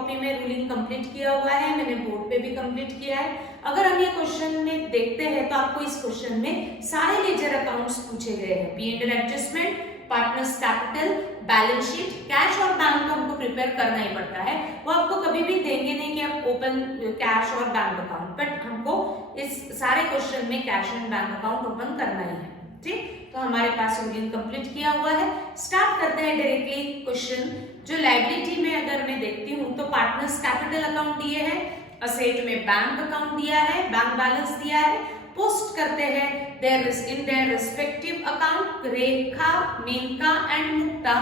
Copy में ruling complete किया हुआ है, मैंने बोर्ड पे भी कंप्लीट किया है। अगर हम ये क्वेश्चन में देखते हैं तो आपको इस क्वेश्चन में सारे लेजर अकाउंट्स पूछे गए हैं, P&L adjustment, partners capital, balance sheet, cash और बैंक तो हमको प्रिपेयर करना ही पड़ता है। वो आपको कभी भी देंगे नहीं कि आप ओपन कैश और बैंक अकाउंट, बट हमको इस सारे क्वेश्चन में cash and bank account open करना ही है। ठीक, तो हमारे पास रूलिंग कंप्लीट किया हुआ है। स्टार्ट करते हैं डायरेक्टली क्वेश्चन। जो लायबिलिटी में अगर मैं देखती हूँ तो पार्टनर्स कैपिटल अकाउंट दिए हैं, असेट में बैंक अकाउंट दिया है, बैंक बैलेंस दिया है। पोस्ट करते हैं in their respective account, Rekha, Menka and Mukta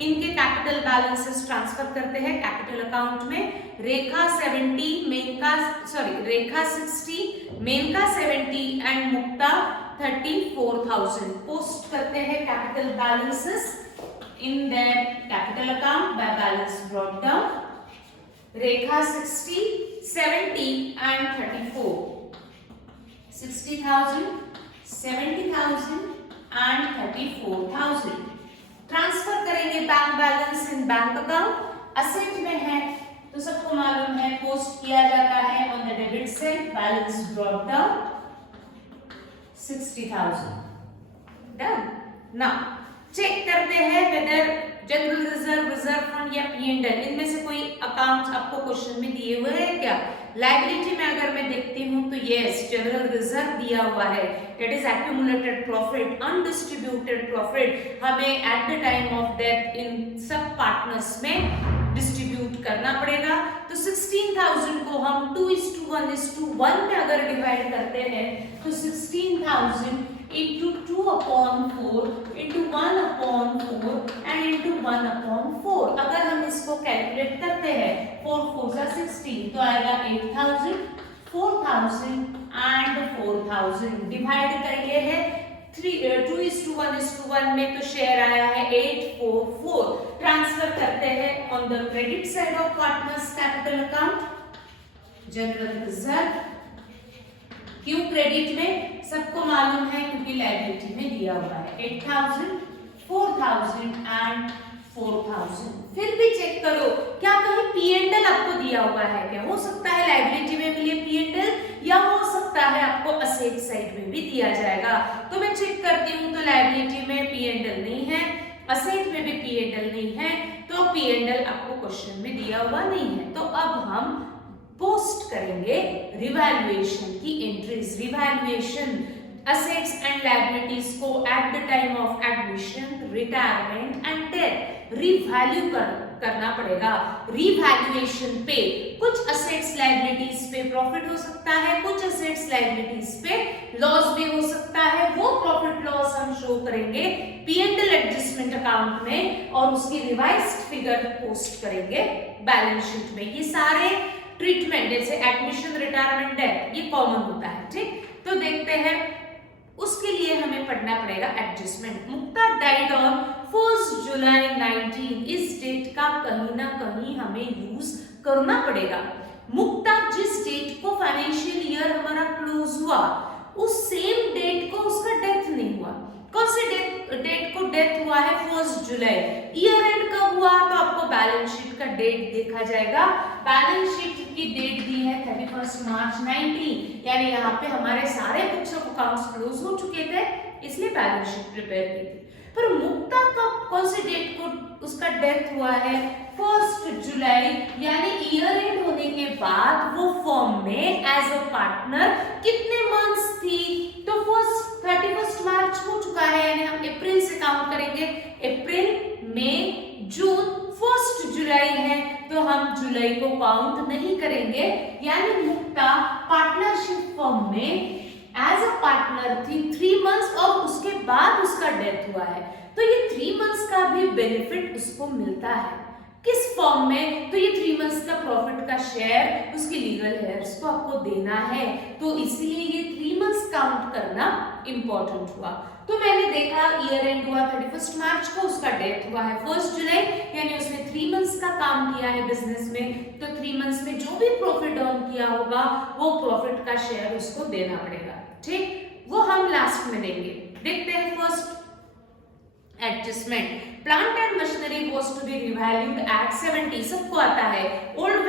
इनके कैपिटल बैलेंसेस ट्रांसफर करते हैं कैपिटल अकाउंट में। रेखा 60, रेखा 60, मेनका 70 एंड मुक्ता 34,000 पोस्ट करते हैं capital balances in their capital account by balance brought down. Rekha 60, 70 and 34, 60,000, 70,000 and 34,000 transfer करेंगे bank balance in bank account. Asset में है तो सबको मालूम है पोस्ट किया जाता है on the debit side, balance brought down 60,000 done. Now check करते हैं whether general reserve, reserve fund या P&L इनमें से कोई अकाउंट्स आपको क्वेश्चन में दिए हुए हैं क्या। लायबिलिटी में अगर मैं देखती हूँ तो यस, जनरल रिजर्व दिया हुआ है, that is accumulated profit, undistributed profit हमें at the time of death इन सब पार्टनर्स में डिस्ट्रीब्यूट करना पड़ेगा। तो 16,000 को हम 2:1:1 में अगर डिवाइड करते हैं तो 16,000 into 2/4 into 1/4 and into 1/4 अगर हम इसको कैलकुलेट करते हैं 4 4 16 तो आएगा 8,000, 4,000 and 4,000 डिवाइड करिए है 2:1:1 में तो शेयर आया है 844। ट्रांसफर करते हैं on the credit side of partners capital account, general reserve क्यों क्रेडिट में, सबको मालूम है क्योंकि लायबिलिटी में दिया हुआ है 8,000, 4,000 एंड 4,000। फिर भी चेक करो क्या कहीं P&L आपको दिया हुआ है क्या। हो सकता है लायबिलिटी में मिले P&L या हो सकता है आपको असेट साइड में भी दिया जाएगा। तो मैं चेक करती हूँ तो लायबिलिटी में P&L नहीं है, असेट में भी P&L नहीं है, तो P&L आपको क्वेश्चन में दिया हुआ नहीं है। तो अब हम पोस्ट करेंगे रिवैल्यूएशन की entries. Revaluation assets and liabilities को at the time of admission, retirement and death revalue करना पड़ेगा। रिवैल्यूएशन पे कुछ असेट्स लायबिलिटीज पे प्रॉफिट हो सकता है, कुछ असेट्स लायबिलिटीज पे लॉस भी हो सकता है। वो प्रॉफिट लॉस हम शो करेंगे P&L एडजस्टमेंट अकाउंट में और उसकी रिवाइज्ड फिगर पोस्ट करेंगे बैलेंस शीट में। ये सारे ट्रीटमेंट जैसे एडमिशन, रिटायरमेंट, डेथ ये कॉमन होता है। ठीक, तो देखते हैं उसके लिए हमें पढ़ना पड़ेगा एडजस्टमेंट। मुक्ता डाइड ऑन 1 जुलाई 19, इस डेट का कहीं ना कहीं हमें यूज करना पड़ेगा। मुक्ता जिस डेट को फाइनेंशियल ईयर हमारा क्लोज हुआ उस सेम डेट को उसका डेथ नहीं हुआ। कौन से डेट को डेथ हुआ है 1 जुलाई। ईयर एंड कब हुआ तो आपको बैलेंस शीट का डेट देखा जाएगा। बैलेंस शीट की डेट दी है 31 मार्च 19, यानी यहाँ पे हमारे सारे बुक्स ऑफ अकाउंट्स क्लोज हो चुके थे, इसलिए बैलेंस शीट प्रिपेयर की थी। पर मुक्ता कब कौन से डेट को उसका डेथ हुआ है 1 जुलाई, यानी ईयर एंड होने के बाद वो फॉर्म में एज अ पार्टनर कितने मंथ्स थी तो 31 मार्च हो चुका है, यानी हम अप्रैल से काउंट करेंगे। अप्रैल, मई, जून, 1 जुलाई है तो हम जुलाई को काउंट नहीं करेंगे, यानी मुक्ता पार्टनरशिप फॉर्म में एज अ पार्टनर थी 3 मंथ्स और उसके बाद उसका डेथ हुआ है। तो ये 3 मंथ्स का भी बेनिफिट उसको मिलता है। किस फॉर्म में तो ये 3 मंथ्स का प्रॉफिट का शेयर उसके लीगल हेयर्स को आपको देना है, तो इसलिए ये 3 मंथ्स काउंट करना इंपॉर्टेंट हुआ। तो मैंने देखा ईयर एंड हुआ 31 मार्च को, उसका डेथ हुआ है 1 जुलाई, यानी उसने 3 मंथ्स का काम किया है बिजनेस में, तो 3 मंथ्स में जो भी प्रॉफिट अर्न किया होगा वो प्रॉफिट का शेयर उसको देना पड़ेगा। ठीक, वो हम लास्ट में देंगे। देखते हैं first adjustment. Plant and machinery was to be revalued at 70, सबको आता है। ओल्ड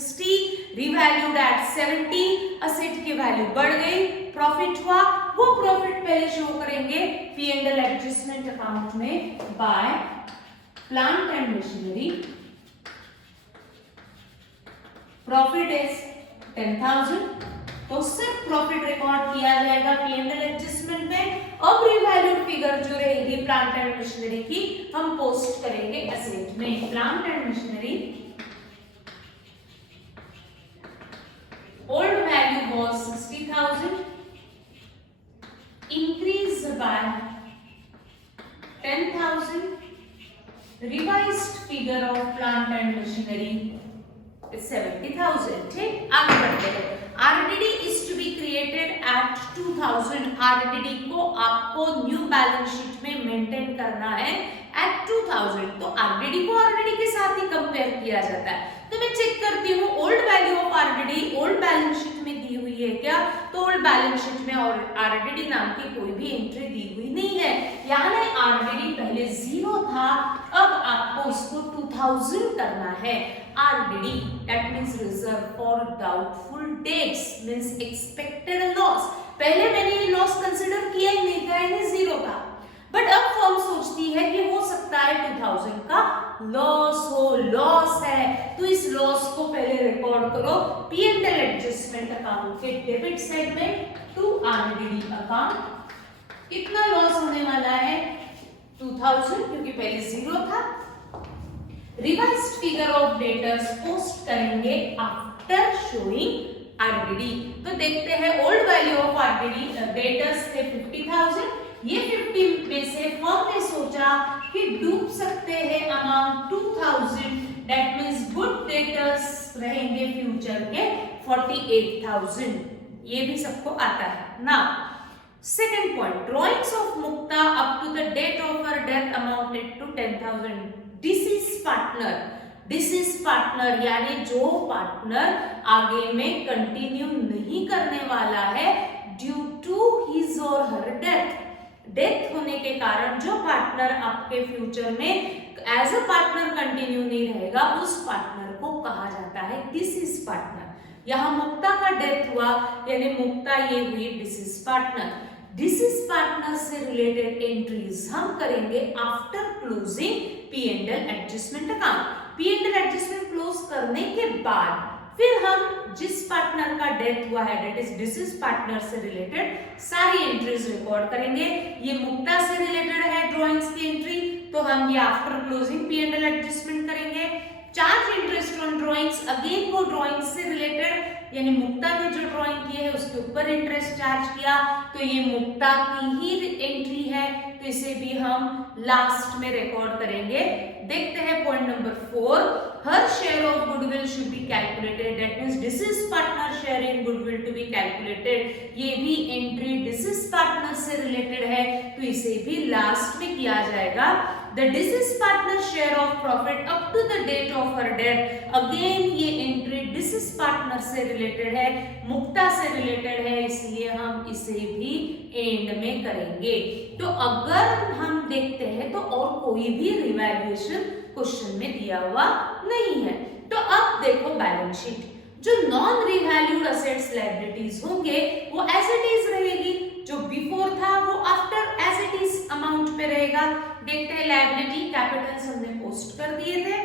60, रिवैल्यूड एट 70, असेट की वैल्यू बढ़ गई, प्रॉफिट हुआ, वो प्रॉफिट पहले शो करेंगे P and L adjustment account में by plant and machinery. Profit is 10,000, तो सिर्फ प्रॉफिट रिकॉर्ड किया जाएगा पी एंड एल एडजस्टमेंट में। अब रिवैल्यूड फिगर जो रहेगी प्लांट एंड मशीनरी की हम पोस्ट करेंगे असेट में। Plant and machinery old value was 60,000, increase by 10,000, revised figure of plant and machinery 70,000। ठीक, आगे बढ़ते हैं। RDD is to be created at 2000। RDD को आपको न्यू बैलेंस शीट में मेंटेन करना है एट 2000। तो आरडीडी को आरडीडी के साथ ही कंपेयर किया जाता है। तो मैं चेक करती हूँ old value of RDD old balance sheet में दी हुई है क्या? तो ओल्ड बैलेंस शीट में और आरडीडी नाम की कोई भी एंट्री दी हुई नहीं है, यानी आरडीडी पहले 0 था, अब आपको इसको 2000 करना है। RDD, that means reserve for doubtful debts, means expected loss। पहले मैंने ये लॉस कंसिडर किया ही नहीं था, यानी 0 था, बट अब फर्म सोचती है कि हो सकता है 2000 का लॉस हो, लॉस है, तो इस लॉस को पहले रिकॉर्ड करो P and L adjustment account के डेबिट साइड में टू RDD अकाउंट। कितना लॉस होने वाला है? 2000, क्योंकि पहले 0 था। Revised figure of debtors post करेंगे आफ्टर शोइंग आरडीडी। तो देखते हैं old value of RDD debtors थे 50,000, ये 50 में से फर्म ने सोचा कि डूब सकते हैं amount 2000, that means good debtors रहेंगे फ्यूचर के 48,000। ये भी सबको आता है ना। Second point, drawings of Mukta up to the date of her death amounted to 10,000। Deceased partner यानी जो पार्टनर आगे में कंटिन्यू नहीं करने वाला है ड्यू टू हिज और हर डेथ होने के कारण जो पार्टनर आपके फ्यूचर में एज अ पार्टनर कंटिन्यू नहीं रहेगा, उस पार्टनर को कहा जाता है डिसीज पार्टनर। यहाँ मुक्ता का डेथ हुआ यानी मुक्ता ये हुई डिसीज पार्टनर। डिसीज पार्टनर से रिलेटेड एंट्रीज हम करेंगे after closing P and L adjustment account. P and L adjustment close करने के बाद फिर हम जिस पार्टनर का डेथ हुआ है दैट इज डिसीज पार्टनर से रिलेटेड सारी एंट्रीज रिकॉर्ड करेंगे। ये मुक्ता से रिलेटेड है ड्राइंग्स की एंट्री, तो हम ये after closing P and L adjustment करेंगे। Charge interest on drawings, again वो ड्राइंग्स से रिलेटेड यानी मुक्ता ने जो ड्राइंग की है उसके ऊपर इंटरेस्ट चार्ज किया, तो ये मुक्ता की ही एंट्री है, तो इसे भी हम लास्ट में रिकॉर्ड करेंगे। देखते हैं point number 4, her share of goodwill should be calculated, that means deceased partner share in goodwill to be calculated. ये भी एंट्री डिसीज पार्टनर से रिलेटेड है, तो इसे भी लास्ट में किया जाएगा। The deceased partner share of profit up to the date of her death, again ये एंट्री deceased partner से रिलेटेड है, मुक्ता से रिलेटेड है, इसलिए हम इसे भी एंड में करेंगे। तो अगर हम देखते हैं तो और कोई भी रिवैल्यूएशन क्वेश्चन में दिया हुआ नहीं है। तो अब देखो बैलेंस शीट, जो नॉन रिवैल्यूड असेट्स लायबिलिटीज होंगे वो एज इट इज रहेगी, जो बिफोर था वो after as it is amount पे रहेगा। देखते हैं लायबिलिटी कैपिटल्स हमने पोस्ट कर दिए थे।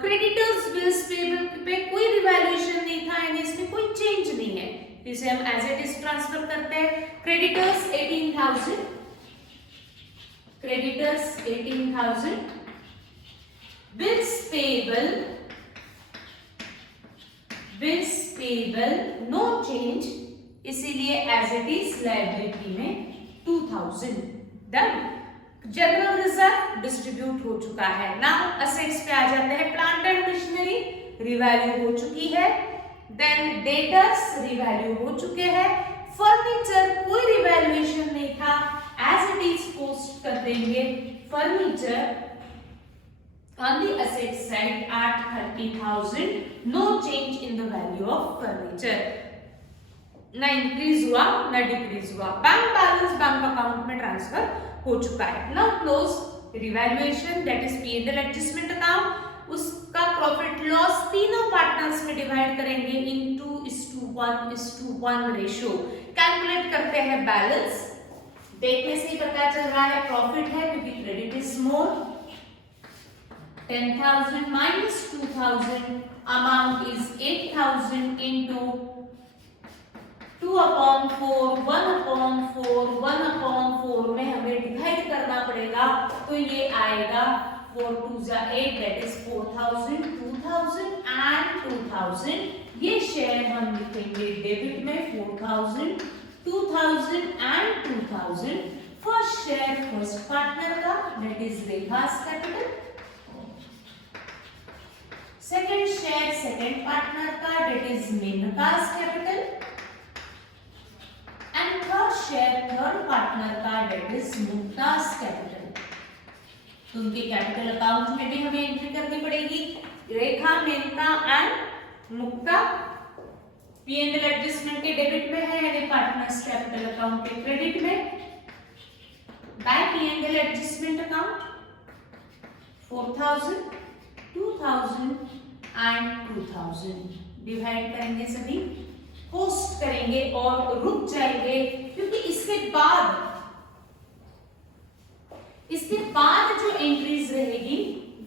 क्रेडिटर्स बिल्स पेबल पे कोई रिवैल्यूएशन नहीं था यानी इसमें कोई चेंज नहीं है, इसे हम एज इट इज ट्रांसफर करते हैं। Creditors 18,000, creditors 18,000, bills payable no change, इसीलिए एज इट इज लायबिलिटी में 2000 डन। जनरल रिजर्व डिस्ट्रीब्यूट हो चुका है। नाउ असेट्स पे आ जाते हैं। प्लांट एंड मशीनरी रिवैल्यू हो चुकी है, देन डेटर्स रिवैल्यू हो चुके हैं, फर्नीचर कोई रिवैल्यूएशन नहीं था, एज इट इज पोस्ट कर देंगे। Furniture on the asset side at 30,000, no change in the value of furniture, ना इंक्रीज हुआ ना डिक्रीज हुआ। बैंक बैलेंस बैंक अकाउंट में ट्रांसफर हो चुका है। Now close revaluation that is P and L adjustment account, उसका प्रॉफिट लॉस तीनों पार्टनर डिवाइड करेंगे इन 2:1:1 रेशियो। कैलकुलेट करते हैं बैलेंस। देखने से ही पता चल रहा है प्रॉफिट है क्योंकि credit is more. 10,000 minus 2,000 amount is 8,000 into 2/4 1/4 में हमें डिवाइड करना पड़ेगा, तो ये आएगा 4 2 8 that is 4,000 2,000 and 2,000। ये शेयर हम लिखेंगे डेबिट में 4,000 2,000 and 2,000। First share first partner का that is Rekha's capital, second share second partner का that is Menka's capital, and third share third partner का that is मुक्तास कैपिटल। तो उनके कैपिटल अकाउंट में भी हमें एंट्री करनी पड़ेगी, Rekha Menka and Mukta P&L adjustment के डेबिट में है यानी पार्टनर्स कैपिटल अकाउंट के क्रेडिट में। By P&L adjustment account 4,000 2,000 and 2,000 divide करेंगे, सभी पोस्ट करेंगे और रुक जाएंगे क्योंकि इसके बाद जो एंट्रीज रहेगी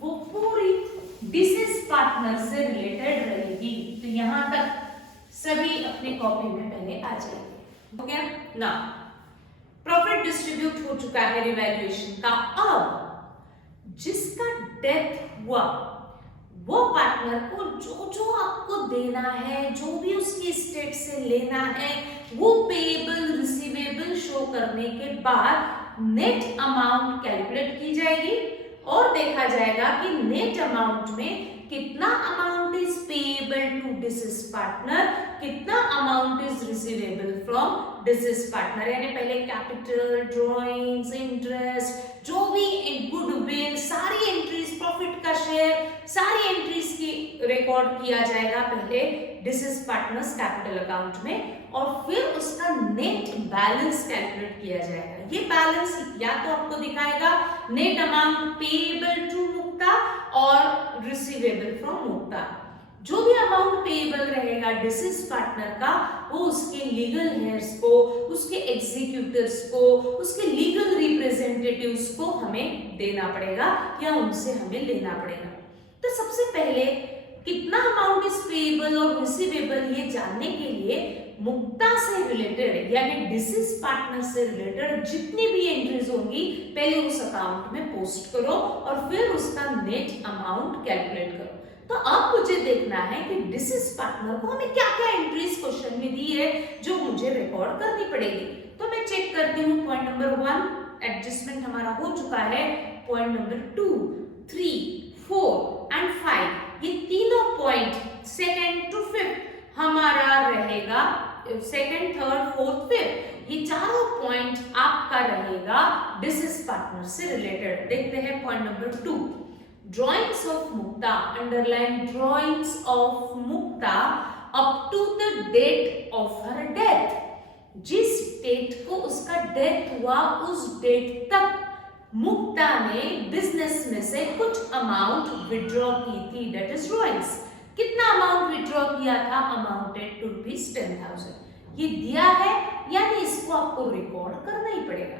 वो पूरी डिसीज पार्टनर से रिलेटेड रहेगी। तो यहां तक सभी अपनी कॉपी में पहले आ जाएंगे। हो गया ना? प्रॉफिट डिस्ट्रीब्यूट हो चुका है रिवैल्यूएशन का। अब जिसका डेथ हुआ वो पार्टनर को जो जो आपको देना है, जो भी उसकी स्टेट से लेना है, वो पेएबल रिसीवेबल शो करने के बाद नेट अमाउंट कैलकुलेट की जाएगी और देखा जाएगा कि नेट अमाउंट में कितना amount is payable to deceased partner, कितना amount is receivable from deceased partner. यानी पहले कैपिटल, ड्रॉइंग्स, इंटरेस्ट, जो भी गुडविल, सारी एंट्रीज, प्रॉफिट का शेयर, सारी एंट्रीज की रिकॉर्ड किया जाएगा पहले डिसीज पार्टनर्स कैपिटल अकाउंट में, और फिर उसका नेट बैलेंस कैलकुलेट किया जाएगा। ये बैलेंस या तो आपको दिखाएगा नेट अमाउंट पेएबल टू मुक्ता और रिसीवेबल फ्रॉम मुक्ता। जो भी अमाउंट पेएबल रहेगा डिसीज पार्टनर का, वो उसके लीगल हेयर्स को, उसके एग्जीक्यूटर्स को, उसके लीगल रिप्रेजेंटेटिव्स को हमें देना पड़ेगा या उनसे हमें लेना पड़ेगा। तो सबसे पहले कितना अमाउंट इज पेएबल और रिसीवेबल ये जानने के लिए मुक्ता से रिलेटेड यानी डिसीज पार्टनर से रिलेटेड जितनी भी एंट्रीज होंगी पहले उस अकाउंट में पोस्ट करो और फिर उसका नेट अमाउंट कैलकुलेट करो। तो अब मुझे देखना है कि डिसीज पार्टनर को हमें क्या क्या एंट्रीज क्वेश्चन में दी है जो मुझे रिकॉर्ड करनी पड़ेगी। तो मैं चेक करती हूँ। पॉइंट नंबर 1 एडजस्टमेंट हमारा हो चुका है। पॉइंट नंबर 2 3 4 एंड 5 ये तीनों पॉइंट सेकेंड टू फिफ्थ हमारा रहेगा। सेकेंड, थर्ड, फोर्थ, फिफ्थ ये चारों पॉइंट आपका रहेगा डिसीज पार्टनर से रिलेटेड। देखते हैं point number 2 drawings of Mukta, underline drawings of Mukta up to the date of her death. जिस डेट को उसका डेथ हुआ उस डेट तक मुक्ता ने बिजनेस में से कुछ अमाउंट विड्रॉ की थी, दैट इज ड्रॉइंग्स। कितना अमाउंट विड्रॉ किया था? Amounted to ₹10,000। ये दिया है यानी इसको आपको रिकॉर्ड करना ही पड़ेगा।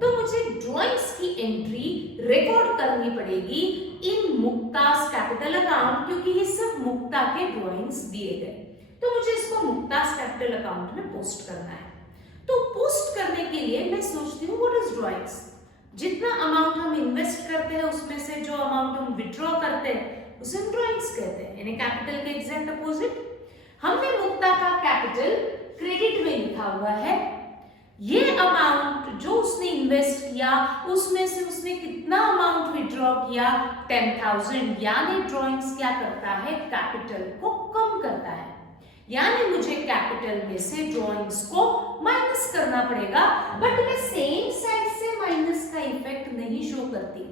तो मुझे ड्रॉइंग्स की एंट्री रिकॉर्ड करनी पड़ेगी इन मुक्तास कैपिटल अकाउंट, क्योंकि ये सब मुक्ता के ड्रॉइंग्स दिए गए। तो मुझे इसको मुक्तास कैपिटल अकाउंट में पोस्ट करना है। तो पोस्ट करने के लिए मैं सोचती हूँ व्हाट इज ड्रॉइंग्स। जितना अमाउंट हम इन्वेस्ट करते हैं उसमें से जो अमाउंट हम विड्रॉ करते हैं उसे हम ड्रॉइंग्स कहते हैं, यानी कैपिटल के एग्जैक्ट अपोजिट। हमने मुक्ता का कैपिटल क्रेडिट में लिखा हुआ है। ये अमाउंट जो उसने इन्वेस्ट किया उसमें से उसने कितना अमाउंट विड्रॉ किया? 10,000। यानी ड्रॉइंग्स क्या करता है? कैपिटल को कम करता है। यानी मुझे कैपिटल में से ड्रॉइंग्स को माइनस करना पड़ेगा, बट मैं सेम साइड से माइनस का इफेक्ट नहीं शो करती।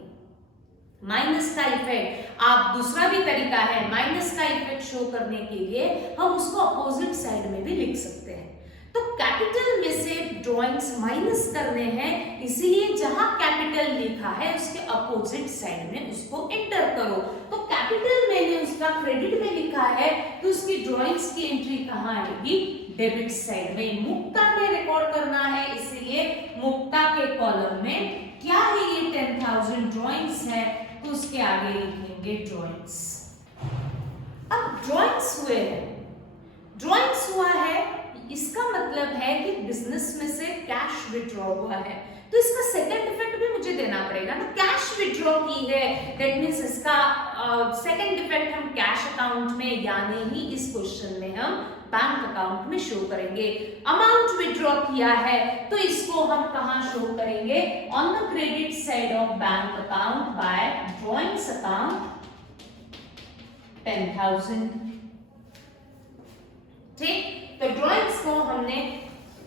माइनस का इफेक्ट आप दूसरा भी तरीका है माइनस का इफेक्ट शो करने के लिए, हम उसको अपोजिट साइड में भी लिख सकते हैं। तो कैपिटल में से ड्रॉइंग्स माइनस करने हैं, इसीलिए जहां कैपिटल लिखा है उसके अपोजिट साइड में उसको एंटर करो। तो कैपिटल मैंने उसका उसका क्रेडिट में लिखा है तो उसकी ड्राइंग्स की एंट्री कहाँ आएगी? डेबिट साइड में। मुक्ता ने रिकॉर्ड करना है, इसीलिए मुक्ता के कॉलम में क्या है ये 10,000 ड्राइंग्स है तो उसके आगे लिखेंगे ड्राइंग्स। अब ड्राइंग्स हुए हैं, ड्राइंग्स हुआ है, इसका मतलब है कि बिजनेस में से कैश विड्रॉ हुआ है, तो इसका सेकंड इफेक्ट भी मुझे देना पड़ेगा ना। कैश विड्रॉ की है, दैट मींस इसका सेकंड इफेक्ट हम कैश अकाउंट में यानी ही इस क्वेश्चन में हम बैंक अकाउंट में शो करेंगे। अमाउंट विड्रॉ किया है तो इसको हम कहां शो करेंगे? On the credit side of bank account by drawings account 10,000। ठीक, तो ड्राइंग्स को हमने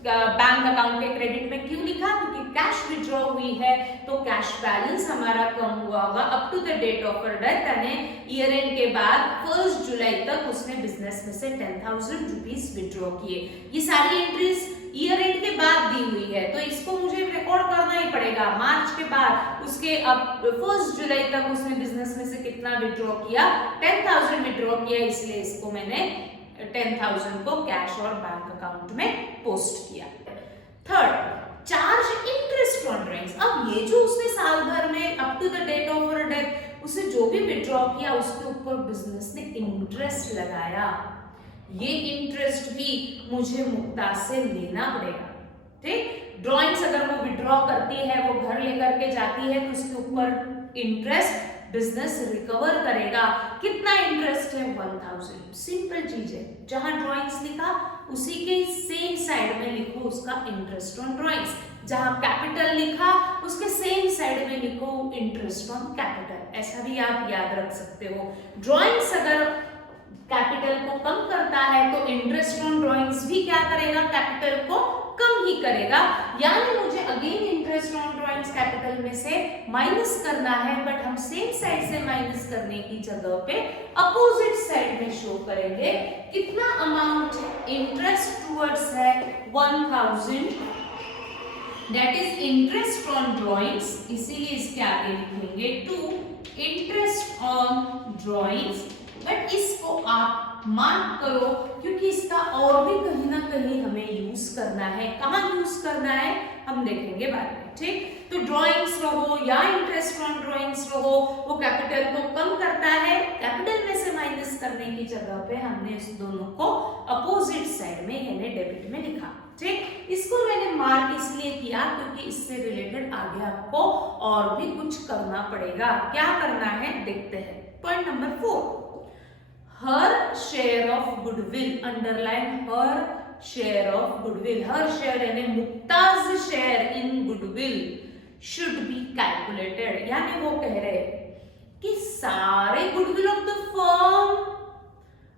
बैंक अकाउंट के क्रेडिट में क्यों लिखा? क्योंकि कैश विड्रॉ हुई है तो कैश बैलेंस हमारा कम हुआ होगा up to the date of death, यानी ईयर एंड के बाद 1 जुलाई तक उसने बिजनेस में से 10,000 रुपीस विड्रॉ किए। ये सारी एंट्रीज ईयर एंड के बाद दी हुई है तो इसको मुझे रिकॉर्ड करना ही पड़ेगा। मार्च के बाद उसके अब 1 जुलाई तक उसने बिजनेस में से कितना विड्रॉ किया? 10,000 विड्रॉ किया, इसलिए इसको मैंने 10,000 को कैश और बैंक अकाउंट में पोस्ट किया। Third, charge interest on drawings. अब ये जो उसने साल भर में up to the date of death उसे जो भी विड्रॉ किया उसके ऊपर बिजनेस ने इंटरेस्ट लगाया, ये इंटरेस्ट भी मुझे मुक्ता से लेना पड़ेगा। ठीक, ड्राइंग्स अगर वो विड्रॉ करती है, वो घर लेकर के जाती है तो उसके ऊपर इंटरेस्ट बिजनेस रिकवर करेगा। कितना इंटरेस्ट है? 1,000। सिंपल चीज है, जहां ड्राइंग्स लिखा उसी के सेम साइड में लिखो उसका इंटरेस्ट ऑन ड्राइंग्स, जहां कैपिटल लिखा उसके सेम साइड में लिखो इंटरेस्ट ऑन कैपिटल। ऐसा भी आप याद रख सकते हो। ड्राइंग्स अगर कैपिटल को कम करता है तो इंटरेस्ट ऑन ड्राइंग्स भी क्या करेगा? कैपिटल को कम ही करेगा, यानी मुझे again interest on drawings capital में से माइनस करना है, बट हम सेम साइड से माइनस करने की जगह पे अपोजिट साइड में शो करेंगे। कितना अमाउंट इंटरेस्ट टुवर्ड्स है? 1,000, that is interest on drawings, इसीलिए इसके आगे लिखेंगे to interest on drawings. But इसको आप मार्क करो क्योंकि इसका और भी कहीं ना कहीं हमें यूज करना है। कहां यूज करना है हम देखेंगे बाद में। ठीक, तो ड्राइंग्स रहो या इंटरेस्ट ऑन ड्राइंग्स रहो, वो कैपिटल को कम करता है, कैपिटल में से माइनस करने की जगह पे हमने इस दोनों को अपोजिट साइड में यानी डेबिट में लिखा। ठीक, इसको मैंने मार्क इसलिए किया क्योंकि इससे रिलेटेड आगे आपको और भी कुछ करना पड़ेगा। क्या करना है देखते हैं। Point number 4, her share of goodwill, underline her share of goodwill. Her share यानी Mukta's share in goodwill should be calculated, यानी वो कह रहे कि सारे गुडविल ऑफ द फर्म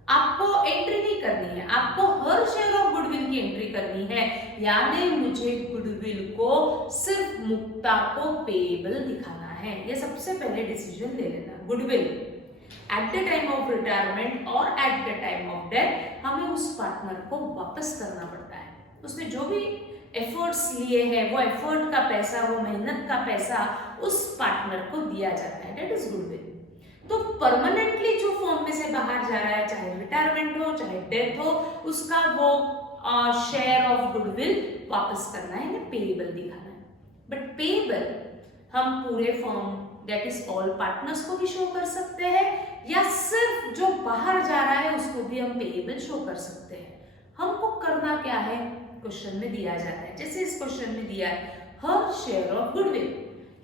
आपको एंट्री नहीं करनी है, आपको हर शेयर ऑफ गुडविल की एंट्री करनी है, यानी मुझे गुडविल को सिर्फ मुक्ता को पेएबल दिखाना है। ये सबसे पहले डिसीजन ले लेना। Goodwill at the time of retirement और at the time of death हमें उस पार्टनर को वापस करना पड़ता है। उसने जो भी एफर्ट्स लिए हैं वो एफर्ट का पैसा, वो मेहनत का पैसा उस पार्टनर को दिया जाता है, दैट इज गुडविल। तो परमानेंटली जो फर्म में से बाहर जा रहा है, चाहे रिटायरमेंट हो चाहे डेथ हो, उसका वो शेयर ऑफ गुडविल वापस करना है, पेएबल दिखाना है। बट पेएबल हम पूरे firm that is all partners को भी शो कर सकते हैं या सिर्फ जो बाहर जा रहा है उसको भी हम पेएबल शो कर सकते हैं। हमको करना क्या है? क्वेश्चन में दिया जाता है, जैसे इस क्वेश्चन में दिया है हर शेयर ऑफ गुडविल,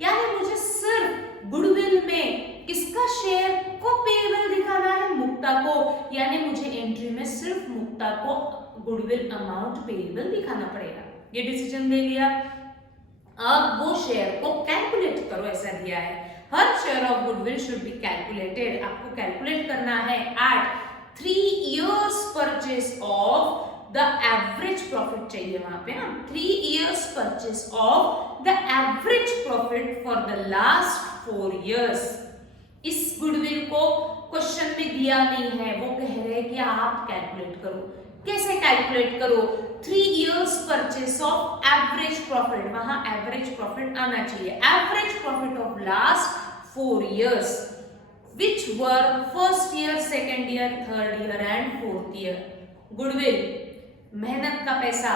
यानी मुझे सिर्फ गुडविल में किसका शेयर को पेएबल दिखाना है? मुक्ता को, यानी मुझे एंट्री में सिर्फ मुक्ता को गुडविल अमाउंट पेएबल दिखाना पड़ेगा। ये डिसीजन ले लिया। अब वो शेयर को कैलकुलेट करो, ऐसा दिया है her share of goodwill should be calculated. आपको कैलकुलेट करना है at 3 years purchase of the average profit चाहिए वहां पे, हम 3 years purchase of the average profit for the last 4 years। इस गुडविल को क्वेश्चन में दिया नहीं है, वो कह रहे हैं कि आप कैलकुलेट करो। कैसे कैलकुलेट करो? 3 years purchase of average profit, वहां एवरेज प्रॉफिट आना चाहिए, average profit of last 4 years which were first year, second year, third year and fourth year. Goodwill, मेहनत का पैसा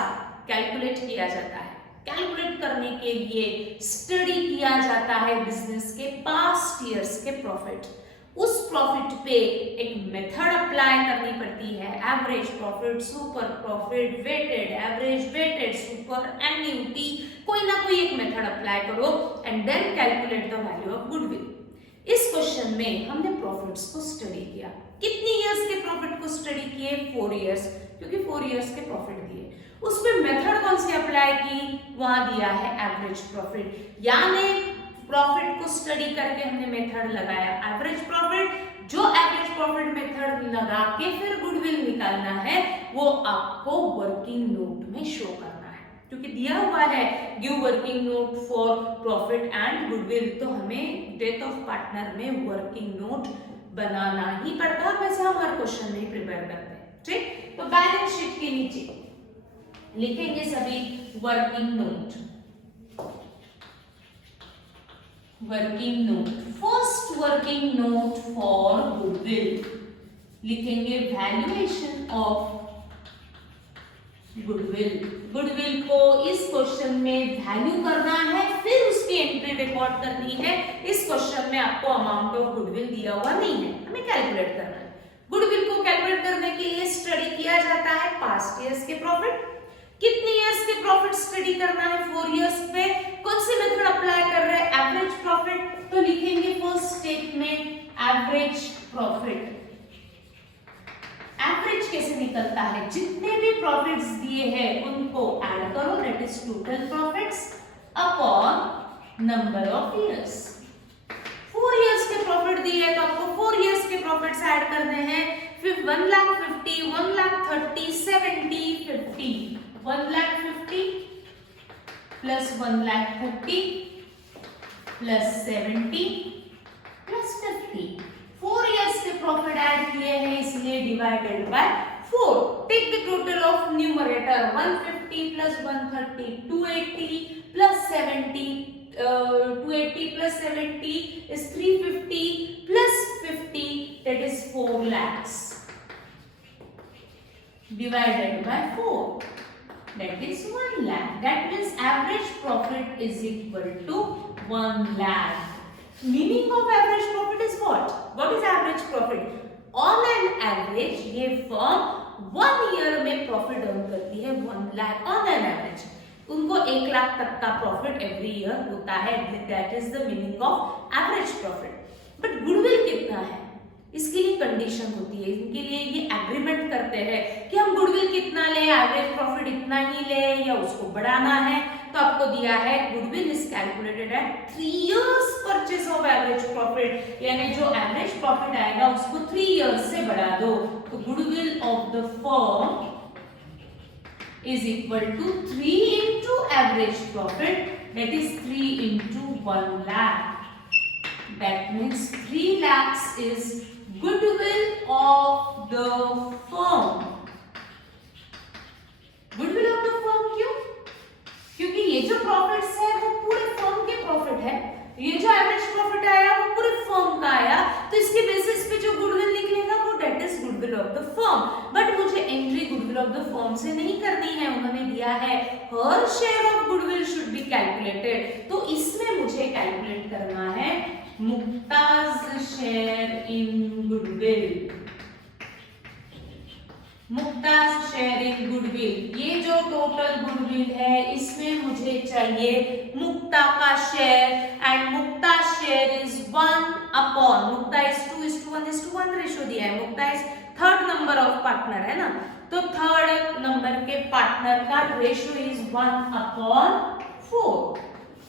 कैलकुलेट किया जाता है। कैलकुलेट करने के लिए स्टडी किया जाता है बिजनेस के पास्ट ईयर्स के प्रॉफिट। उस प्रॉफिट पे एक मेथड अप्लाई करनी पड़ती है, average profit, super profit, weighted average, weighted super, annuity, कोई ना कोई एक मेथड अप्लाई करो and then calculate the value of goodwill. इस क्वेश्चन में हमने प्रॉफिट्स को स्टडी किया। कितनी इयर्स के प्रॉफिट को स्टडी किए? 4 इयर्स, क्योंकि 4 इयर्स के प्रॉफिट दिए। उसमें मेथड कौन सी अप्लाई की? वहां दिया है एवरेज प्रॉफिट, यानी प्रॉफिट को स्टडी करके हमने मेथड लगाया एवरेज प्रॉफिट। जो एवरेज प्रॉफिट मेथड लगा के फिर गुडविल निकालना है वो आपको वर्किंग नोट में शो करना है, क्योंकि दिया हुआ है give working note for profit and goodwill, तो हमें डेथ ऑफ पार्टनर में वर्किंग नोट बनाना ही पड़ता है। वैसे हम हर क्वेश्चन में प्रिपेयर करते हैं, ठीक। तो बैलेंस शीट के नीचे लिखेंगे सभी working note. Working note, first working note for goodwill लिखेंगे वैल्यूएशन ऑफ गुडविल। गुडविल को इस क्वेश्चन में वैल्यू करना है, फिर उसकी एंट्री रिकॉर्ड करनी है। इस क्वेश्चन में आपको अमाउंट ऑफ गुडविल दिया हुआ नहीं है, हमें कैलकुलेट करना है। गुडविल को कैलकुलेट करने के लिए स्टडी किया जाता है पास्ट ईयर्स के प्रॉफिट। कितने ईयर्स के प्रॉफिट स्टडी करना है? 4 ईयर्स पे। कौन सी मेथड अप्लाई कर रहे हैं? एवरेज प्रॉफिट, तो लिखेंगे फर्स्ट स्टेप में एवरेज प्रॉफिट। एवरेज कैसे निकलता है? जितने भी प्रॉफिट्स दिए हैं उनको ऐड करो, that is total profits upon number of years. 4 years के प्रॉफिट दिए हैं तो आपको 4 ईयर्स के प्रॉफिट्स ऐड करने हैं। फिर 1,50,000, 1,30,000, 70, 50, 1,50,000 प्लस 1,30,000 प्लस 70 प्लस 50। 4 ईयर्स के प्रॉफिट ऐड किए हैं इसलिए divided by 4। Take the total of numerator, 150 plus 130 280 plus 70 280 plus 70 is 350 plus 50, that is 4 lakhs divided by 4, that is 1 lakh. That means average profit is equal to 1 lakh. Meaning of average profit is what? What is average profit? On an average ये firm 1 year में profit earn करती है 1 lakh on an average. उनको 1 लाख तक का profit every year होता है, that is the meaning of average profit. But goodwill कितना है, इसके लिए कंडीशन होती है। इनके लिए ये एग्रीमेंट करते हैं कि हम गुडविल कितना ले, एवरेज प्रॉफिट इतना ही ले या उसको बढ़ाना है। तो आपको दिया है goodwill is calculated at 3 years purchase of average profit, यानी जो एवरेज प्रॉफिट आएगा उसको 3 इयर्स से बढ़ा दो। तो goodwill of the firm is equal to 3 into average profit, that is 3 into 1 lakh. That means 3 lakhs is goodwill of the firm. Goodwill of the firm क्यों? क्योंकि ये जो प्रॉफिट्स है वो पूरे फर्म के प्रॉफिट है। ये जो एवरेज प्रॉफिट आया वो पूरे फर्म का आया, तो इसके बेसिस पे जो गुडविल निकलेगा वो that is goodwill of the firm. But मुझे entry goodwill of the firm से नहीं करनी है, उन्होंने दिया है her share of goodwill should be calculated. तो इसमें मुझे कैलकुलेट करना है Mukta's share in goodwill. Mukta's share in goodwill, ये जो टोटल गुडविल है इसमें मुझे चाहिए मुक्ता का share, and Mukta share is 1 upon, Mukta is 2:1:1 ratio दिया है। Mukta is third number of partner है ना, तो थर्ड नंबर के पार्टनर का रेशो इज 1 अपॉन 4।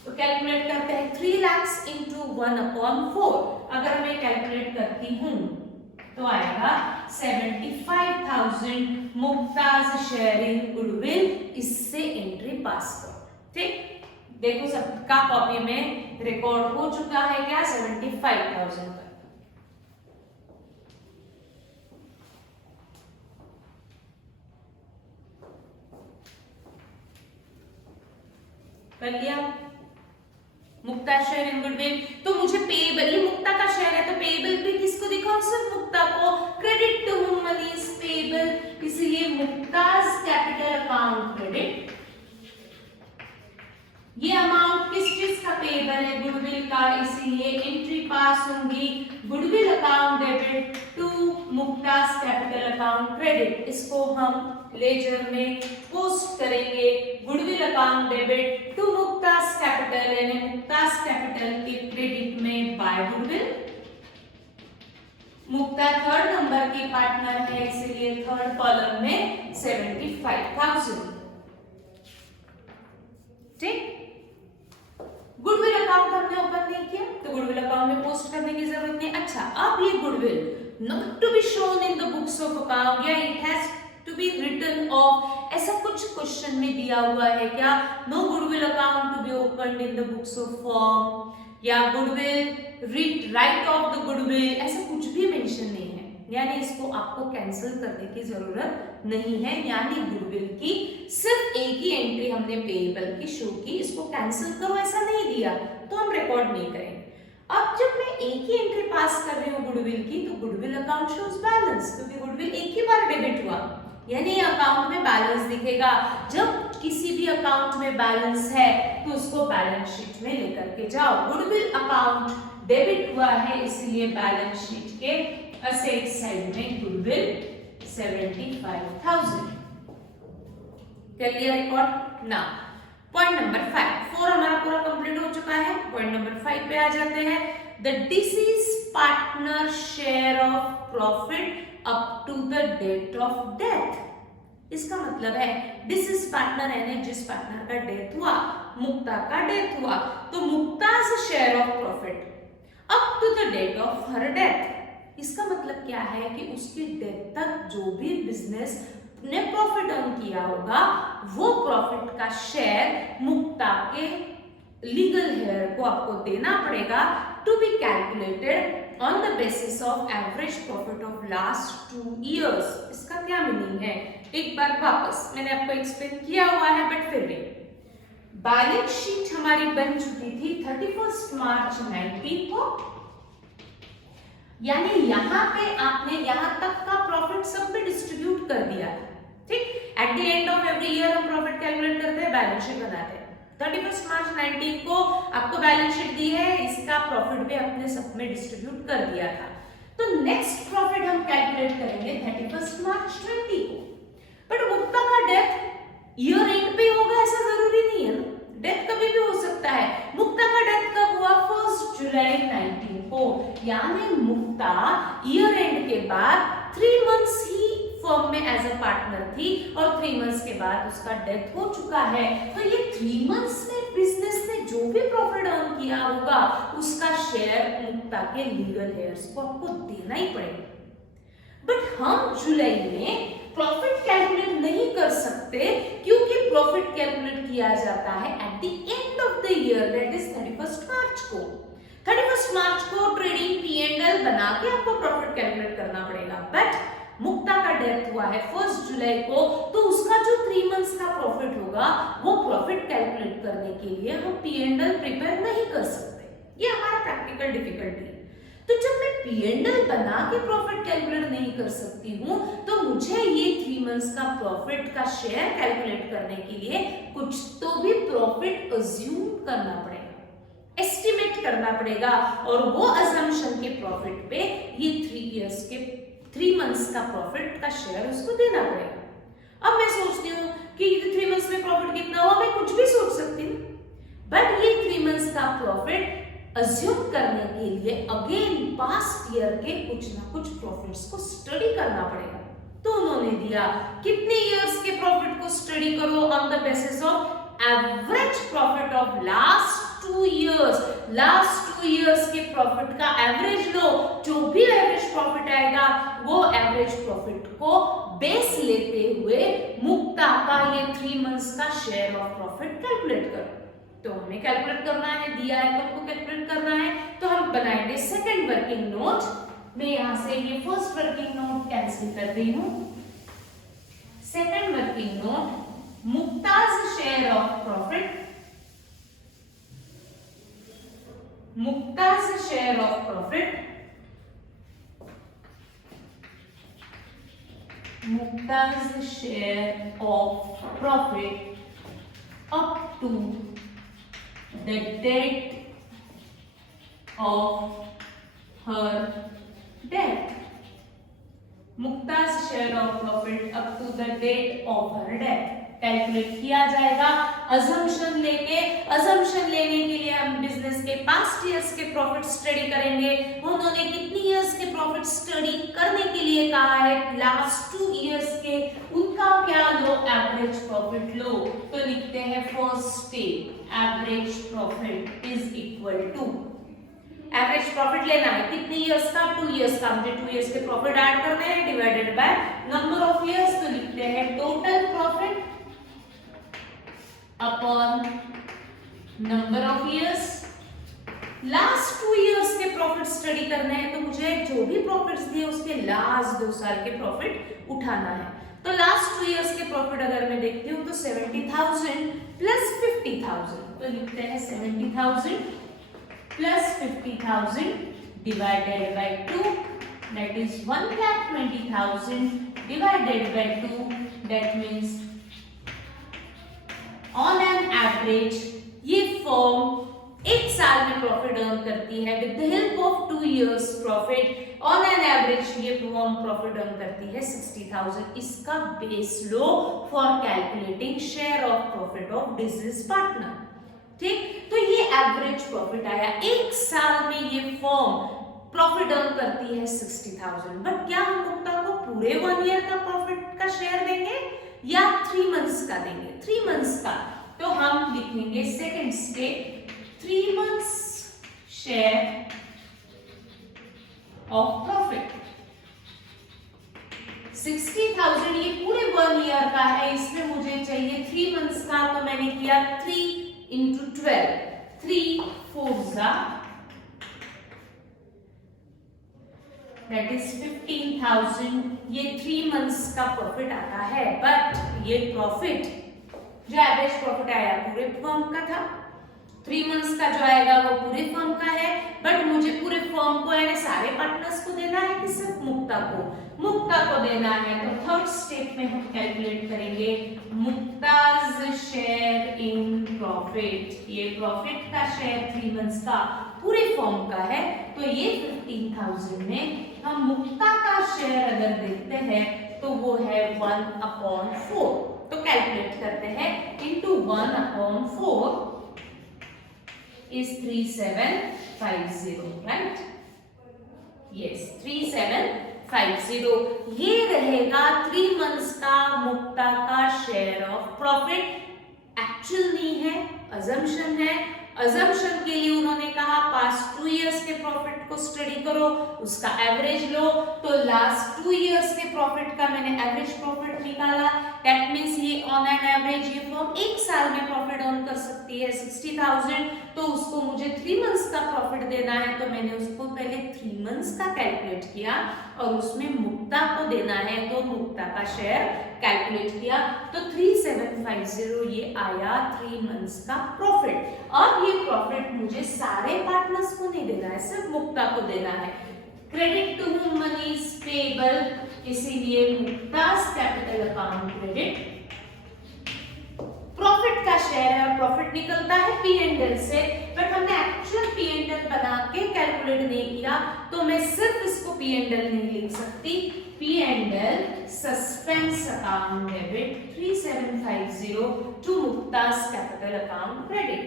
तो कैलकुलेट करते हैं 3 lakhs into 1 upon 4। अगर मैं कैलकुलेट करती हूँ तो आएगा 75,000 मुक्ताज शेयर इन गुडविल। इससे एंट्री पास करो, ठीक। देखो सबका कॉपी में रिकॉर्ड हो चुका है क्या? 75,000 का। कर लिया? मुक्ता शेयर इन गुडविल। तो मुझे पेएबल, ये मुक्ता का शेयर है तो पेएबल भी किसको दिखाऊं? सिर्फ मुक्ता को। Credit to whom money is payable, इसलिए मुक्ताज कैपिटल अकाउंट क्रेडिट। ये अमाउंट किस चीज का पेएबल है? गुडविल का, इसीलिए एंट्री पास होंगी goodwill account debit to Mukta's capital account credit. इसको हम लेजर में पोस्ट करेंगे, goodwill account debit to Mukta's capital, यानी मुक्ताज कैपिटल के क्रेडिट में by goodwill. Mukta third number की पार्टनर है, इसलिए थर्ड कॉलम में 75,000। ठीक, गुडविल अकाउंट हमने ओपन नहीं किया तो गुडविल अकाउंट में पोस्ट करने की जरूरत नहीं। अच्छा, अब ये goodwill not to be shown in the books of account या it has to be written off, ऐसा कुछ क्वेश्चन में दिया हुआ है क्या? No goodwill account to be opened in the books of firm, या goodwill write off the goodwill, ऐसा कुछ भी मेंशन नहीं है। यानी इसको आपको कैंसिल करने की जरूरत नहीं है, यानी गुडविल की सिर्फ एक ही एंट्री हमने पेएबल की शो की, इसको कैंसिल करो ऐसा नहीं दिया तो हम रिकॉर्ड नहीं करेंगे। अब जब मैं एक ही एंट्री पास कर रही हूँ गुडविल की, तो गुडविल अकाउंट शोज बैलेंस, क्योंकि गुडविल एक ही बार डेबिट हुआ, यानी अकाउंट में बैलेंस दिखेगा। जब किसी भी अकाउंट में बैलेंस है तो उसको बैलेंस शीट में लेकर के जाओ। गुडविल अकाउंट डेबिट हुआ है, इसलिए बैलेंस शीट के असेट साइड में गुडविल 75,000। कर लिया रिकॉर्ड ना। पॉइंट नंबर 5, 4 हमारा पूरा कंप्लीट हो चुका है। पॉइंट नंबर 5 पे आ जाते हैं। The deceased partner share of profit up to the date of death. इसका मतलब है डिसीज्ड पार्टनर यानी जिस पार्टनर का डेथ हुआ, मुक्ता का डेथ हुआ, तो Mukta's share of profit up to the date of her death. इसका मतलब क्या है कि उसकी डेथ तक जो भी बिजनेस ने प्रॉफिट अर्न किया होगा, वो प्रॉफिट का शेयर मुक्ता के लीगल हेयर को आपको देना पड़ेगा, to be calculated on the basis of average profit of last 2 years। इसका क्या मीनिंग है? एक बार वापस मैंने आपको एक्सप्लेन किया हुआ है, बट फिर भी बैलेंस शीट हमारी बन चुकी थी 31 मार्च 19 को, यानी यहाँ पे आपने यहाँ तक का प्रॉफिट सब में डिस्ट्रीब्यूट कर दिया था। ठीक, at the end of every year हम प्रॉफिट कैलकुलेट करते हैं, बैलेंस शीट बनाते हैं। 31 मार्च 19 को आपको बैलेंस शीट दी है, इसका प्रॉफिट भी आपने सब में डिस्ट्रीब्यूट कर दिया था। तो नेक्स्ट प्रॉफिट हम कैलकुलेट करेंगे 31 मार्च 20 को। बट मुक्ता का डेथ ईयर एंड पे होगा ऐसा जरूरी नहीं है ना, डेथ कभी भी हो सकता है। मुक्ता का डेथ कब हुआ? 1 जुलाई 19 को, यानी मुक्ता ईयर एंड के बाद 3 मंथ्स ही फर्म में एज अ पार्टनर थी और 3 मंथ्स के बाद उसका डेथ हो चुका है। तो ये 3 मंथ्स में बिजनेस ने जो भी प्रॉफिट अर्न किया होगा, उसका शेयर मुक्ता के लीगल हेयर्स को आपको देना ही पड़ेगा। बट हम जुलाई में प्रॉफिट कैलकुलेट नहीं कर सकते, क्योंकि प्रॉफिट कैलकुलेट किया जाता है at the end of the year, that is 31 मार्च को। 31 मार्च को ट्रेडिंग P&L बना के आपको प्रॉफिट कैलकुलेट करना पड़ेगा। बट मुक्ता का डेथ हुआ है 1 जुलाई को, तो उसका जो 3 मंथ्स का प्रॉफिट होगा, वो प्रॉफिट कैलकुलेट करने के लिए हम P&L प्रिपेयर नहीं कर सकते। ये हमारा प्रैक्टिकल डिफिकल्टी है। तो जब मैं P&L बना के प्रॉफिट कैलकुलेट नहीं कर सकती हूँ, तो मुझे ये 3 मंथ्स का प्रॉफिट का शेयर कैलकुलेट करने के लिए कुछ तो भी प्रॉफिट अज्यूम करना पड़ेगा, एस्टिमेट करना पड़ेगा, और वो अजम्पशन के प्रॉफिट पे ये 3 मंथ्स का प्रॉफिट का शेयर उसको देना पड़ेगा। अब मैं सोचती हूँ कि 3 मंथ्स में प्रॉफिट कितना हुआ, मैं कुछ भी सोच सकती हूँ, बट ये 3 मंथ्स का प्रॉफिट अज्यूम करने के लिए अगेन पास्ट ईयर के कुछ ना कुछ प्रॉफिट्स को स्टडी करना पड़ेगा। तो उन्होंने दिया कितने ईयर्स के प्रॉफिट को स्टडी करो on the basis of average profit of last 2 years। Last 2 years के प्रॉफिट का एवरेज लो, जो भी एवरेज प्रॉफिट आएगा वो एवरेज प्रॉफिट को बेस लेते हुए मुक्ता का ये 3 मंथ्स का शेयर ऑफ प्रॉफिट कैलकुलेट करो। तो हमें कैलकुलेट करना है, दिया है तो हमको कैलकुलेट करना है। तो हम बनाएंगे सेकंड वर्किंग नोट। मैं यहां से ये फर्स्ट वर्किंग नोट कैंसिल कर रही हूं। Second working note, Mukta's share of profit Mukta's share of profit, Mukta's share of profit up to the date of her death. Mukta's share of profit up to the date of her death calculate किया जाएगा assumption लेके। Assumption लेने के लिए हम business के past years के profit study करेंगे। उन्होंने कितनी ईयर्स के प्रॉफिट स्टडी करने के लिए कहा है, लास्ट 2 ईयर्स के, उनका क्या लो, एवरेज प्रॉफिट लो। तो लिखते हैं first step, average profit is equal to, average profit लेना है कितनी ईयर्स का, 2 ईयर्स का, मुझे 2 ईयर्स के प्रॉफिट ऐड करने हैं divided by number of years. तो लिखते हैं total profit upon number of years. Last 2 years के प्रॉफिट स्टडी करने हैं तो मुझे जो भी प्रॉफिट्स दिए उसके लास्ट 2 साल के प्रॉफिट उठाना है। तो लास्ट 2 ईयर्स के प्रॉफिट अगर मैं देखती हूँ तो 70,000 प्लस 50,000, तो लिखते हैं 70,000 plus 50,000 divided by 2, that is 1,20,000 divided by 2, that means on an average ये फर्म 1 साल में प्रॉफिट अर्न करती है with the help of 2 years profit. On an average ये फर्म प्रॉफिट अर्न करती है 60,000। इसका base low for calculating share of profit of business partner. ठीक, तो ये एवरेज प्रॉफिट आया, 1 साल में ये फर्म प्रॉफिट अर्न करती है 60,000। बट क्या हम मुक्ता को पूरे 1 ईयर का प्रॉफिट का शेयर देंगे या 3 मंथ्स का देंगे? 3 मंथ्स का। तो हम लिखेंगे second step, 3 months share of profit. 60,000 ये पूरे 1 ईयर का है, इसमें मुझे चाहिए 3 मंथ्स का। तो मैंने किया 3 into 12, 3 4s that is 15,000। ये 3 मंथ्स का प्रॉफिट आता है। बट ये प्रॉफिट जो एवरेज प्रॉफिट आया पूरे फर्म का था, 3 मंथ्स का जो आएगा वो पूरे फर्म का है। बट मुझे पूरे फर्म को यानी सारे पार्टनर्स को देना है कि सिर्फ मुक्ता को? मुक्ता को देना है। तो थर्ड स्टेप में हम कैलकुलेट करेंगे मुक्ताज शेयर इन प्रॉफिट। ये प्रॉफिट का शेयर 3 मंथ्स का पूरे फर्म का है। तो ये 15,000 में हम मुक्ता का शेयर अगर देखते हैं तो वो है 1/4। तो कैलकुलेट करते हैं, इंटू 1/4 is 3750, राइट? यस, 3750 ये रहेगा 3 मंथ्स का मुक्ता का शेयर ऑफ प्रॉफिट। एक्चुअल नहीं है, अजम्पशन है। अजम्पशन के लिए उन्होंने कहा पास्ट 2 इयर्स के प्रॉफिट को स्टडी करो, उसका एवरेज लो। तो लास्ट 2 इयर्स के प्रॉफिट का मैंने एवरेज प्रॉफिट निकाला। दैट मींस ये ऑन एन एवरेज ये फर्म 1 साल में प्रॉफिट अर्न कर सकती है 60,000। तो उसको मुझे 3 मंथ्स का प्रॉफिट देना है। तो मैंने उसको पहले 3 मंथ्स का कैलकुलेट किया और उसमें मुक्ता को देना है तो मुक्ता का शेयर कैलकुलेट किया। तो 3750 ये आया 3 मंथ्स का प्रॉफिट। अब ये प्रॉफिट मुझे सारे पार्टनर्स को नहीं देना है, सिर्फ मुक्ता को देना है। Credit to whom money is payable, इसीलिए Mukta's capital account credit. Profit का शेयर है और प्रॉफिट निकलता है P&L से। बट हमने एक्चुअल P&L बना के कैलकुलेट नहीं किया, तो मैं सिर्फ इसको P&L नहीं लिख सकती। P&L suspense account debit 3750 to Mukta's capital account credit.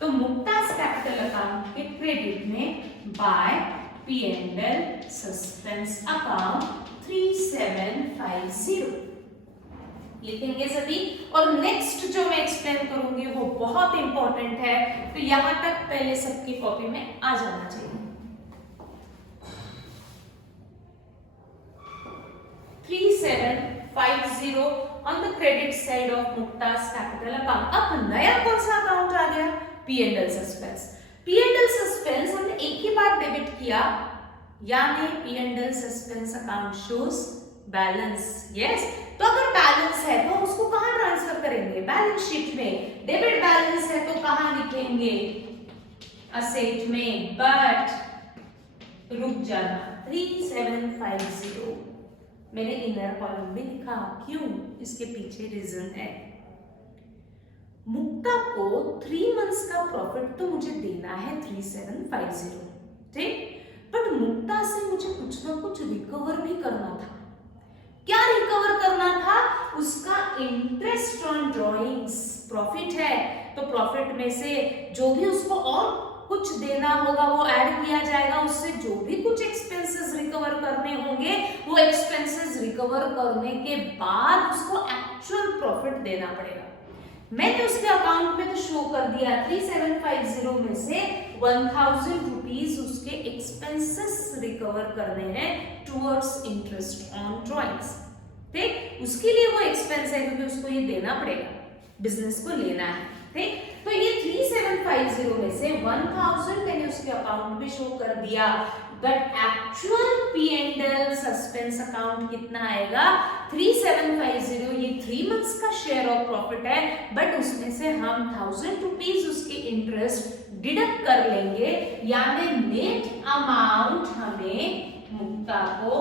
तो मुक्तास कैपिटल अकाउंट के क्रेडिट में बाय P&L सस्पेंस अकाउंट 3750 लिखेंगे सभी। और नेक्स्ट जो मैं एक्सप्लेन करूंगी वो बहुत इंपॉर्टेंट है, तो यहां तक पहले सबकी कॉपी में आ जाना चाहिए। 3750 on the credit side of Muktas capital account. अब नया कौन सा अकाउंट आ गया? P&L suspense. P&L सस्पेंस हमने एक ही बार डेबिट किया, यानी P&L suspense account shows balance. Yes, तो अगर बैलेंस है तो हम उसको कहां ट्रांसफर करेंगे? बैलेंस शीट में। डेबिट बैलेंस है तो कहां लिखेंगे? असेट में, बट रुक जाना 3750 मैंने इनर कॉलम में लिखा, क्यों? इसके पीछे रीजन है। मुक्ता को 3 मंथ्स का प्रॉफिट तो मुझे देना है 3750, ठीक, बट मुक्ता से मुझे कुछ ना कुछ रिकवर भी करना था। क्या रिकवर करना था? उसका इंटरेस्ट ऑन ड्रॉइंग्स प्रॉफिट है, तो प्रॉफिट में से जो भी उसको और कुछ देना होगा वो ऐड किया जाएगा, उससे जो भी कुछ एक्सपेंसेस रिकवर करने होंगे वो एक्सपेंसेस रिकवर करने के बाद उसको एक्चुअल प्रॉफिट देना पड़ेगा। मैंने उसके अकाउंट में तो शो कर दिया 3750 में से 1000 रुपीज उसके एक्सपेंसेस रिकवर करने हैं टुवर्ड्स इंटरेस्ट ऑन ड्रॉइंग्स, ठीक, उसके लिए वो एक्सपेंस है क्योंकि उसको ये देना पड़ेगा, बिजनेस को लेना है, ठीक। तो ये 3750 में से 1000 मैंने उसके अकाउंट में शो कर दिया, but actual P&L suspense account कितना आएगा? 3750, ये 3 मंथ्स का शेयर ऑफ प्रॉफिट है, बट उसमें से हम 1000 रुपीज उसके इंटरेस्ट डिडक्ट कर लेंगे, यानी नेट अमाउंट हमें मुक्ता को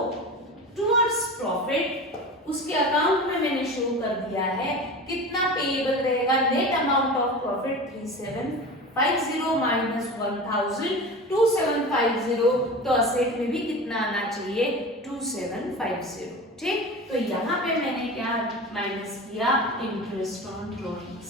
टुवर्ड्स प्रॉफिट उसके अकाउंट में मैंने शो कर दिया है, कितना पेएबल रहेगा? Net amount of profit 3750 minus 1000 2750, तो असेट में भी कितना आना चाहिए? 2750, ठीक। तो यहाँ पे मैंने क्या माइनस किया? Interest on drawings.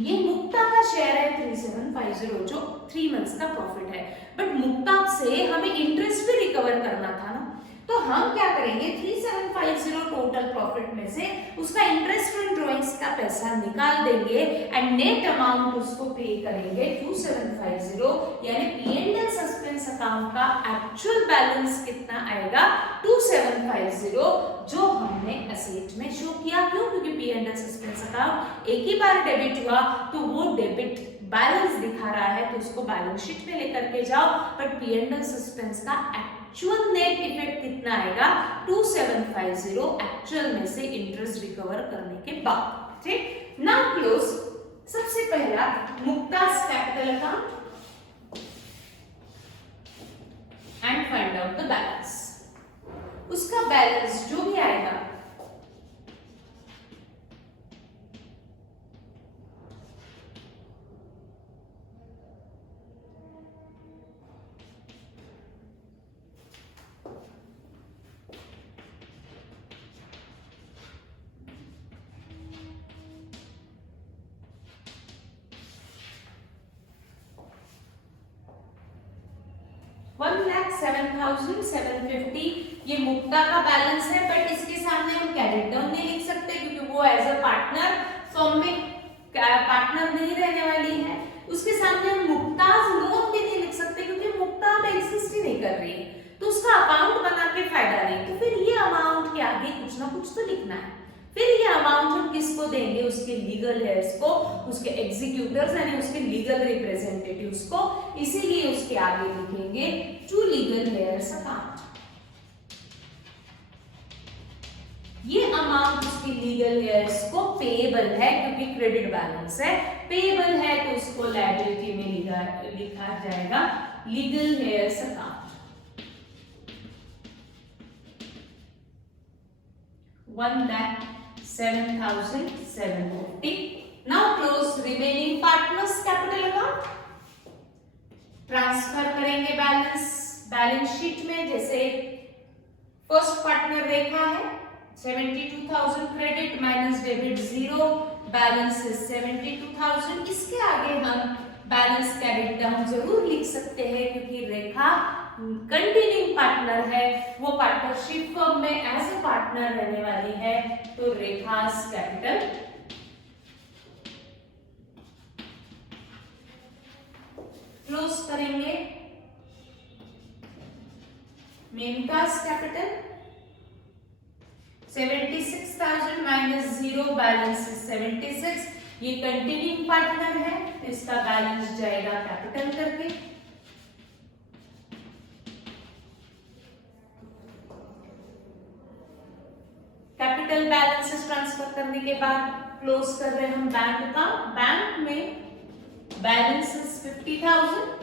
ये मुक्ता का शेयर है 3750 जो 3 मंथ्स का प्रॉफिट है, बट मुक्ता से हमें इंटरेस्ट भी रिकवर करना था ना, तो हम क्या करेंगे? 3750 टोटल प्रॉफिट में से उसका इंटरेस्ट ऑन ड्रॉइंग्स का पैसा निकाल देंगे एंड नेट अमाउंट उसको पे करेंगे 2750, यानी P&L सस्पेंस अकाउंट का एक्चुअल बैलेंस कितना आएगा? 2750, जो हमने एसेट में शो किया। क्यों? क्योंकि P&L सस्पेंस अकाउंट एक ही बार डेबिट हुआ तो वो डेबिट बैलेंस दिखा रहा है, तो उसको बैलेंस शीट में लेकर के जाओ, बट P&L सस्पेंस का एक्चुअल नेट इफेक्ट कितना आएगा? 2750 एक्चुअल में से इंटरेस्ट रिकवर करने के बाद, ठीक। Now close. सबसे पहला Mukta's capital account and find out the balance. उसका बैलेंस जो भी आएगा $1,07,750 ये मुक्ता का बैलेंस है, बट इसके सामने हम क्रेडिट डाउन नहीं लिख सकते क्योंकि वो एज अ पार्टनर फर्म में पार्टनर नहीं रहने वाली है। उसके सामने हम मुक्ताज लोन भी नहीं लिख सकते क्योंकि मुक्ता अब एग्जिस्ट ही नहीं कर रही है, तो उसका अकाउंट बना के फायदा नहीं। तो फिर ये अमाउंट के आगे कुछ ना कुछ तो लिखना है। फिर ये अमाउंट हम किसको देंगे? उसके लीगल हेयर्स को, उसके एग्जीक्यूटर्स यानी उसके लीगल रिप्रेजेंटेटिव्स को, इसीलिए उसके आगे लिखेंगे टू लीगल हेयर्स अकाउंट। ये अमाउंट उसकी लीगल हेयर्स को पेएबल है क्योंकि क्रेडिट बैलेंस है, पेएबल है तो उसको लायबिलिटी में लिखा जाएगा legal hairs account. 1,07,750. Now close remaining partners capital account. Transfer करेंगे बैलेंस शीट में। जैसे फर्स्ट पार्टनर रेखा है 72,000 credit minus debit 0, balance is 72,000। इसके आगे हम बैलेंस क्रेडिट डाउन जरूर लिख सकते हैं क्योंकि रेखा कंटिन्यूइंग पार्टनर है, वो पार्टनरशिप फर्म में एज ए पार्टनर रहने वाली है, तो रेखास कैपिटल क्लोज करेंगे। मेनकास कैपिटल 76,000 माइनस 0, बैलेंस 76। ये कंटिन्यूइंग पार्टनर है तो इसका बैलेंस जाएगा कैपिटल करके। कैपिटल बैलेंसेस ट्रांसफर करने के बाद क्लोज कर रहे हैं हम बैंक का। बैंक में balance is 50,000.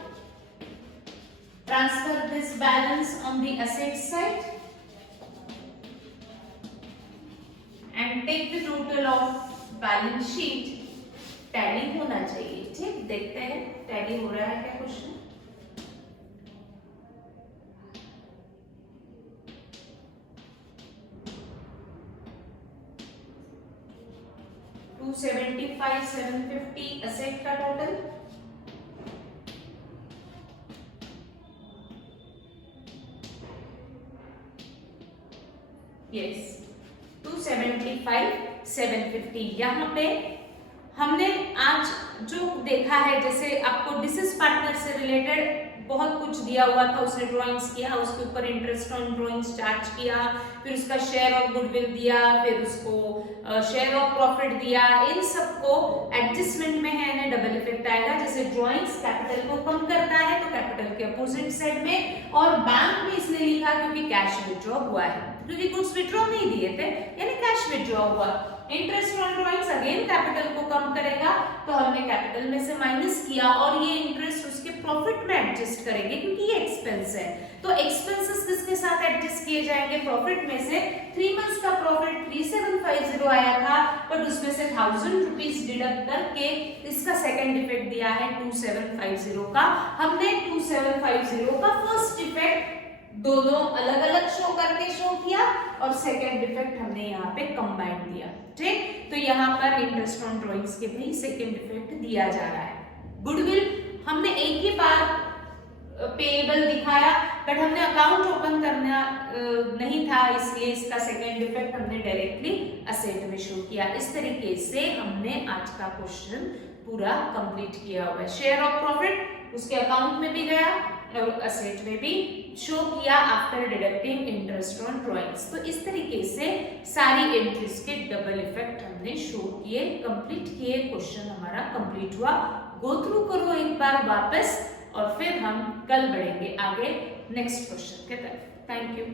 Transfer this balance on the asset side and take the total of balance sheet. Tally होना चाहिए, ठीक, देखते हैं टैली हो रहा है क्या क्वेश्चन। $275,750 असेट का टोटल, यस 275,750। यहाँ पे हमने आज जो देखा है, जैसे आपको डिसीज पार्टनर से रिलेटेड बहुत कुछ दिया हुआ था, उसने ड्राइंग्स किया, उसके ऊपर इंटरेस्ट ऑन ड्राइंग्स चार्ज किया, फिर उसका शेयर ऑफ गुडविल दिया, फिर उसको शेयर ऑफ प्रॉफिट दिया, इन सबको एडजस्टमेंट में है ना डबल इफेक्ट आएगा। जैसे ड्राइंग्स कैपिटल को कम करता है तो कैपिटल के अपोजिट साइड में, और बैंक में इसने लिखा क्योंकि कैश विड्रॉ हुआ है, क्योंकि गुड्स विड्रॉ नहीं दिए थे यानी कैश विड्रॉ हुआ। Interest on drawings again capital को कम करेगा, तो हमने कैपिटल में से माइनस किया और ये इंटरेस्ट उसके प्रॉफिट में एडजस्ट करेंगे क्योंकि ये एक्सपेंस है। तो एक्सपेंसेस किसके साथ एडजस्ट किए जाएंगे, प्रॉफिट में से। 3 मंथ्स का प्रॉफिट 3750 आया था, बट उसमें से 1000 रुपीज डिडक्ट करके इसका सेकंड इफेक्ट दिया है 2750 का। हमने 2750 का फर्स्ट इफेक्ट दोनों अलग अलग शो करके शो किया और सेकंड इफेक्ट हमने यहाँ पे कंबाइन दिया, ठीक। तो यहाँ पर इंटरेस्ट ऑन ड्राइंग्स के भी सेकंड इफेक्ट दिया जा रहा है। गुडविल हमने एक ही बार पेएबल दिखाया, बट हमने अकाउंट ओपन करना नहीं था, इसलिए इसका सेकंड इफेक्ट हमने डायरेक्टली असेट में शो किया। इस तरीके से हमने आज का क्वेश्चन पूरा कंप्लीट किया हुआ है। शेयर ऑफ प्रॉफिट उसके अकाउंट में भी गया और असेट में भी शो किया after deducting interest on drawings. तो इस तरीके से सारी एंट्रीज के डबल इफेक्ट हमने शो किए, कंप्लीट किए, क्वेश्चन हमारा कंप्लीट हुआ। गो थ्रू करो एक बार वापस और फिर हम कल बढ़ेंगे आगे नेक्स्ट क्वेश्चन के तरफ। Thank you.